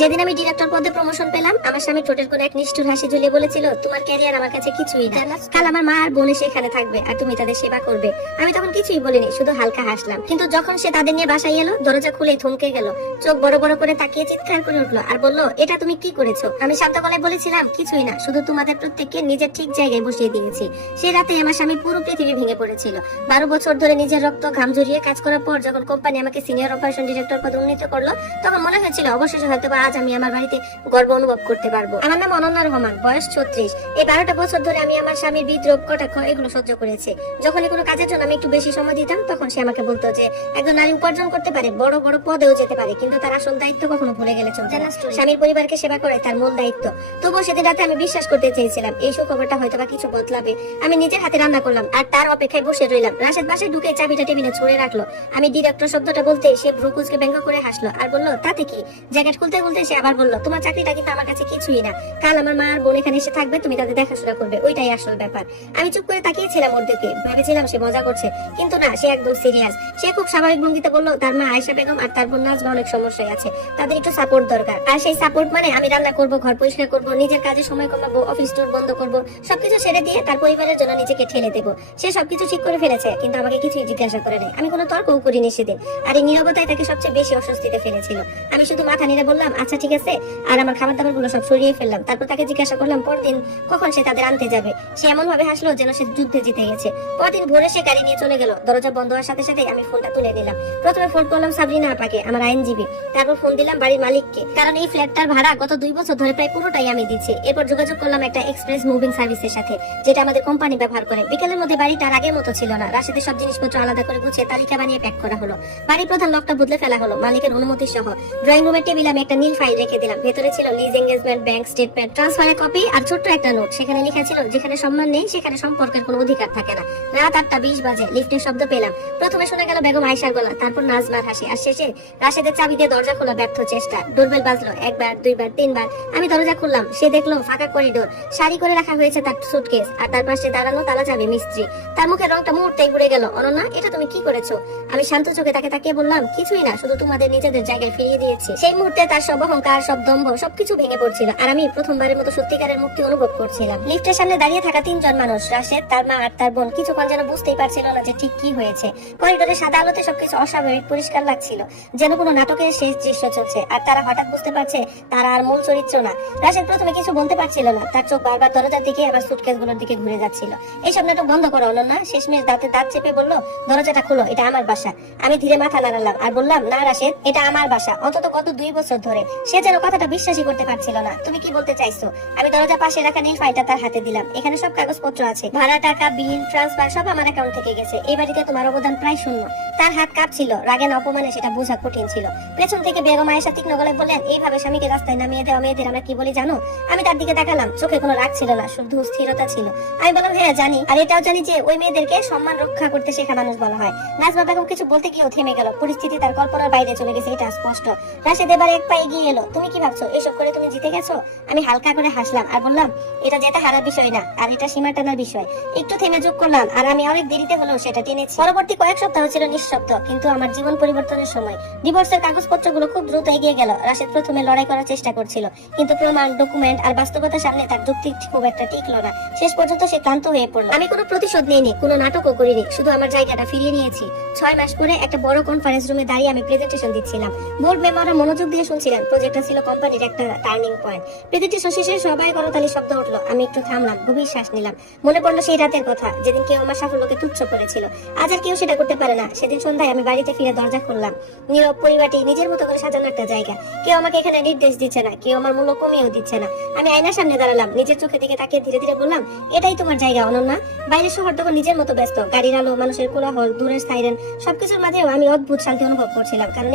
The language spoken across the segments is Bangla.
যেদিন আমি ডিরেক্টর পদে প্রমোশন পেলাম, আমার স্বামী ঠোঁটের কোন এক নিষ্ঠুর হাসি ঝুলিয়ে বলেছিল, তোমার ক্যারিয়ার আমার কাছে কিছুই না, কাল আমার মা আর বোন এসে এখানে থাকবে আর তুমি তাদের সেবা করবে। আমি তখন কিছুই বলিনি, শুধু হালকা হাসলাম। কিন্তু যখন সে তাদের নিয়ে বাসায় এলো, দরজা খুলে থমকে গেল, চোখ বড় বড় করে তাকিয়ে চিৎকার করে উঠলো আর বলল, এটা তুমি কি করেছো? আমি শান্ত গলায় বলেছিলাম, কিছুই না, শুধু তোমাদের প্রত্যেককে নিজের ঠিক জায়গায় বসিয়ে দিয়েছি। সেই রাতে আমার স্বামী পুরো পৃথিবী ভেঙে পড়েছিল। 12 বছর ধরে নিজের রক্ত ঘাম ঝরিয়ে কাজ করার পর যখন কোম্পানি আমাকে সিনিয়র অপারেশন ডিরেক্টর পদে উন্নীত করলো, তখন মনে হয়েছিল অবশেষে হয়তো আজ আমি আমার বাড়িতে গর্ব অনুভব করতে পারবো। আমার নাম অনন্যা রহমান, বয়স 36। এই 12টা বছর ধরে আমি আমার স্বামীর বিদ্রোহ, কটাক্ষ এগুলো সহ্য করেছি। যখনই কোনো কাজের জন্য আমি একটু বেশি সময় দিতাম, তখন সে আমাকে বলতো যে একজন নারী উপার্জন করতে পারে, বড় বড় পদেও যেতে পারে, কিন্তু তার আসল দায়িত্ব কখনো ভুলে গেলে চলবে না। স্বামীর পরিবারকে সেবা করে তার মূল দায়িত্ব। তবুও সেদিন রাতে আমি বিশ্বাস করতে চেয়েছিলাম এই সুখবরটা হয়তো বা কিছু বদলাবে। আমি নিজের হাতে রান্না করলাম আর তার অপেক্ষায় বসে রইলাম। রাশেদ বাসায় ঢুকে চাবিটা টেবিলে ছুঁড়ে রাখলো। আমি ডিরেক্টর শব্দটা বলতে সে ভ্রুকুচকে ব্যঙ্গ করে হাসলো আর বলল, তাতে কি? জ্যাকেট খুলতে খুলতে সে আবার বলল, তোমার চাকরিটা কিন্তু আমার কাছে কিছুই না, কাল আমার মা আর বোন এখানে এসে থাকবে, তুমি তাদের দেখাশোনা করবে, ওইটাই আসল ব্যাপার। আমি চুপ করে তাকিয়েছিলাম ওর দিকে, ভেবেছিলাম সে মজা করছে, কিন্তু না, সে একদম সিরিয়াস। সে খুব স্বাভাবিক ভঙ্গিতে বলল, তার মা আয়েশা বেগম আর তার বোন নাজমা অনেক সমস্যায় আছে, তাদের একটু সাপোর্ট দরকার। আর সেই সাপোর্ট মানে আমি রান্না করব, ঘর পরিষ্কার করব, নিজের কাজে সময় কমাবো, অফিস টুর বন্ধ করব, সবকিছু ছেড়ে দিয়ে তার পরিবারের জন্য নিজেকে ঠেলে দেবো। সে সবকিছু ঠিক করে ফেলেছে, কিন্তু আমাকে কিছুই জিজ্ঞাসা করে নাই। আমি কোনো তর্কও করিনি সেদিন। আর এই নীরবতায় তাকে সবচেয়ে বেশি অস্বস্তিতে ফেলেছিল। আমি শুধু মাথা নেড়ে বললাম, আচ্ছা ঠিক আছে, আর আমার খাবার দাবার গুলো সব সরিয়ে ফেললাম। তারপর তাকে জিজ্ঞাসা করলাম পরদিন কখন সে তাদের আনতে যাবে। সে এমন ভাবে হাসলো যেন সে যুদ্ধে জিতে গেছে। পরদিন ভোরে সে গাড়ি নিয়ে চলে গেল। দরজা বন্ধ হওয়ার সাথে সাথে আমি ফোনটা তুলে নিলাম। প্রথমে ফোন করলাম সাবরিনা আপাকে, আমার আইনজীবী। তারপর ফোন দিলাম বাড়ির মালিককে, কারণ এই ফ্ল্যাটটার ভাড়া গত 2 বছর ধরে প্রায় পুরোটাই আমি দিচ্ছি। এরপর যোগাযোগ করলাম একটা এক্সপ্রেস মুভিং সার্ভিসের সাথে, যেটা আমাদের কোম্পানি ব্যবহার করে। বিকেলের মধ্যে বাড়িটা আর আগের মতো ছিল না। রাশেদের সব জিনিসপত্র আলাদা করে গুছিয়ে তালিকা বানিয়ে প্যাক করা হলো। বাড়ির প্রধান লকটা বদলে ফেলা হলো, মালিকের অনুমতি সহ। ড্রয়িং রুমের টেবিলে আমি একটা নীল ফাইল রেখে দিলাম। ভেতরে ছিল লিজ এঙ্গেজমেন্ট, ব্যাংক স্টেটমেন্ট, ট্রান্সফারের কপি আর ছোট্ট একটা নোট। সেখানে লেখা ছিল, যেখানে সম্মান নেই সেখানে সম্পর্কের কোনো অধিকার থাকে না। রাত 8:20 বাজে। লিফটের শব্দ পেলাম। প্রথমে শোনা গেল বেগম আয়েশার গলা, তারপর নাজমার হাসি, আর শেষে রাশেদের চাবি দিয়ে দরজা খোলা ব্যর্থ চেষ্টা। ডোরবেল বাজলো 1 বার, 2 বার, 3 বার। আমি দরজা খুললাম। সে দেখলো ফাঁকা করিডোর, সারি করে রাখা হয়েছে তার সুটকেস, আর তার পাশে দাঁড়ানো তালা চাবি মিস্ত্রি। তার মুখের রংটা মুহূর্তেই ঘুরে গেল। অনন্যা, এটা তুমি কি করেছো? আমি শান্ত চোখে তাকে তাকিয়ে বললাম, কিছুই না, শুধু তোমাদের নিজেদের জায়গায় ফিরিয়ে দিয়েছি। সেই মুহূর্তে তার সব অহংকার, সব দম্ভ, সবকিছু ভেঙে পড়ছিল, আর আমি প্রথমবারের মতো সত্যিকারের মুক্তি অনুভব করছিলাম। লিফটের সামনে দাঁড়িয়ে থাকা 3 জন মানুষ, রাশেদ, তার মা আর তার বোন, কিছুক্ষণ যেন বুঝতেই পারছিল না যে ঠিক কি হয়েছে। করিডোরে সাদা আলোতে সবকিছু অস্বাভাবিক পরিষ্কার লাগছিল, যেন কোনো নাটকের শেষ দৃশ্য চলছে। আর তারা হঠাৎ বুঝতে পারছে তারা আর মূল চরিত্র না। রাশেদ প্রথমে কিছু বলতে পারছিল না, তার চোখ বারবার দরজার দিকে আবার সুটকেস গুলোর দিকে ঘুরে যাচ্ছিল। এইসব নাটক বন্ধ করো অনন্যা। শেষমেশ দাঁতে দাঁত চেপে বলল, দরজাটা খুলো, এটা আমার বাসা। আমি ধীরে মাথা নাড়ালাম আর বললাম, না রাশেদ, এটা আমার বাসা, অন্তত গত 2 বছর ধরে। সে যেন কথাটা বিশ্বাসই করতে পারছিল না। তুমি কি বলতে চাইছো? আমি দরজা পাশে রাখা নীল ফাইলটা তার হাতে দিলাম। এখানে সব কাগজপত্র আছে, ভাড়া, টাকা, বিল, ট্রান্সফার সব আমার অ্যাকাউন্ট থেকে গেছে। এই বাড়িতে তোমার অবদান প্রায় শূন্য। তার হাত কাঁপছিল, রাগে না অপমানে সেটা বোঝা কঠিন ছিল। পেছন থেকে বেগম আয়েশা তীক্ষ্ণ গলায় বললেন, এইভাবে স্বামীকে রাস্তায় নামিয়ে দেওয়া মেয়েদের আমরা কি বলি জানো? আমি তার দিকে তাকালাম, চোখে কোনো রাগ ছিল না, শুধু স্থিরতা ছিল। আমি বললাম, হ্যাঁ জানি, আর এটাও জানি যে ওই মেয়েদেরকে সম্মান রক্ষা করতে শেখা মানুষ বলা হয়। নাজমা বেগম কিছু বলতে গিয়েও থেমে গেল। পরিস্থিতি তার কল্পনার বাইরে চলে গেছে, এটা স্পষ্ট। রাশেদ এবার এক পা এগিয়ে এলো। তুমি কি ভাবছো এসব করে তুমি জিতে গেছো? আমি হালকা করে হাসলাম আর বললাম, এটা জেতা হারার বিষয় না, আর এটা সীমা টানার বিষয়। একটু থেমে যোগ করলাম, আর আমি অনেক দেরিতে হলেও সেটা টেনেছি। পরবর্তী কয়েক সপ্তাহ ছিল নিঃশব্দ, কিন্তু আমার জীবন পরিবর্তনের সময়। ডিভোর্সের কাগজপত্রগুলো খুব দ্রুত এগিয়ে গেল। রাশেদ প্রথমে লড়াই করার চেষ্টা করছিল, কিন্তু প্রমাণ, ডকুমেন্ট আর বাস্তবতার সামনে তার যুক্তি খুব একটা টিকলো না। শেষ পর্যন্ত সে ক্লান্ত হয়ে পড়লো। আমি কোনো প্রতিশোধ নেইনি, কোনো নাটকও করিনি, শুধু আমার জায়গাটা ফিরিয়ে নিয়েছি। 6 মাস পরে একটা বড় কনফারেন্স রুমে দাঁড়িয়ে আমি প্রেজেন্টেশন দিচ্ছিলাম। বোর্ড মেম্বাররা মনোযোগ দিয়ে শুনছিলেন। প্রজেক্টটা ছিল কোম্পানির একটা টার্নিং পয়েন্ট। প্রেজেন্টেশন শেষে সবাই করতালি শব্দ উঠলো। আমি একটু থামলাম, গভীর শ্বাস নিলাম। মনে পড়লো সেই রাতের কথা, যেদিন কেউ আমার সাফল্যকে তুচ্ছ করেছিল। আজ আর কেউ সেটা করতে পারে না। সেদিন সন্ধ্যায় আমি বাড়িতে ফিরে দরজা খুললাম। নীরব, পরিবারটি নিজের মতো করে সাজানো একটা জায়গা। কেউ আমাকে এখানে নির্দেশ দিচ্ছে না, কেউ আমার মূল্য কমিয়েও দিচ্ছে না। আমি আয়নার সামনে দাঁড়ালাম, নিজের চোখের দিকে তাকিয়ে ধীরে ধীরে বললাম, এটাই তোমার জায়গা অনন্যা। বাইরের শহর তখন নিজের মতো ব্যস্ত, গাড়ির আলো, মানুষের কোলাহল, দূরের সাইরেন, সবকিছুর মাঝেও আমি অদ্ভুত শান্তি অনুভব করছিলাম। কারণ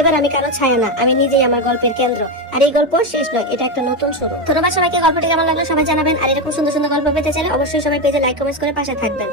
এবার আমি কারো ছায়া না, আমি নিজেই আমার গল্পের কেন্দ্র। আর এই গল্প শেষ নয়, এটা একটা নতুন শুরু। ধন্যবাদ সবাইকে। গল্পটি কেমন লাগলো সবাই জানাবেন, আর এরকম সুন্দর সুন্দর গল্প পেতে চাইলে অবশ্যই সবাই পেজে লাইক, কমেন্ট করে পাশে থাকবেন।